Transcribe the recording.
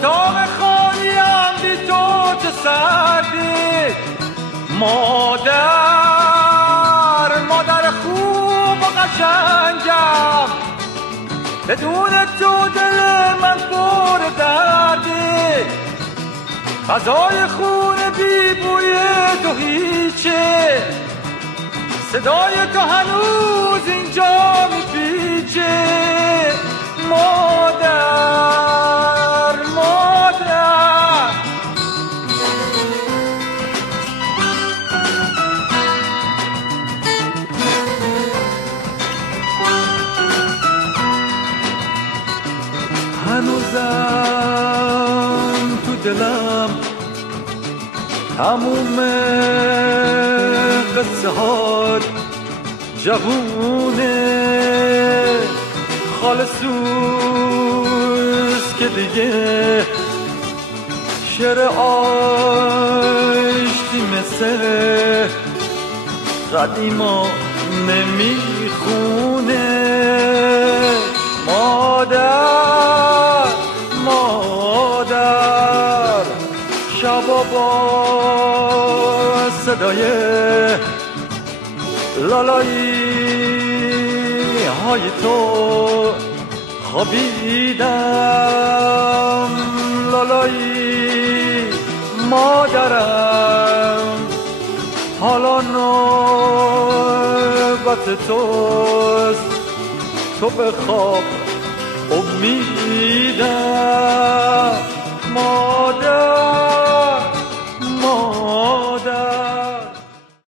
اتاق خالیم بی تو چه سردی مادر خوب و قشنگم بدون تو دل من پر دردی غذای خونه بی بوی تو هیچه صدای تو هنوز اینجا میپیچه مادر هنوزم تو دلم تموم قصه هات جوونه خالصوز که دیگه شعر آشتی مثل قدیما نمیخونه مادر شبا با صدای لالایی های تو خوابیدم لالایی مادرم حالا نوبت توست تو به خواب امیدم مادر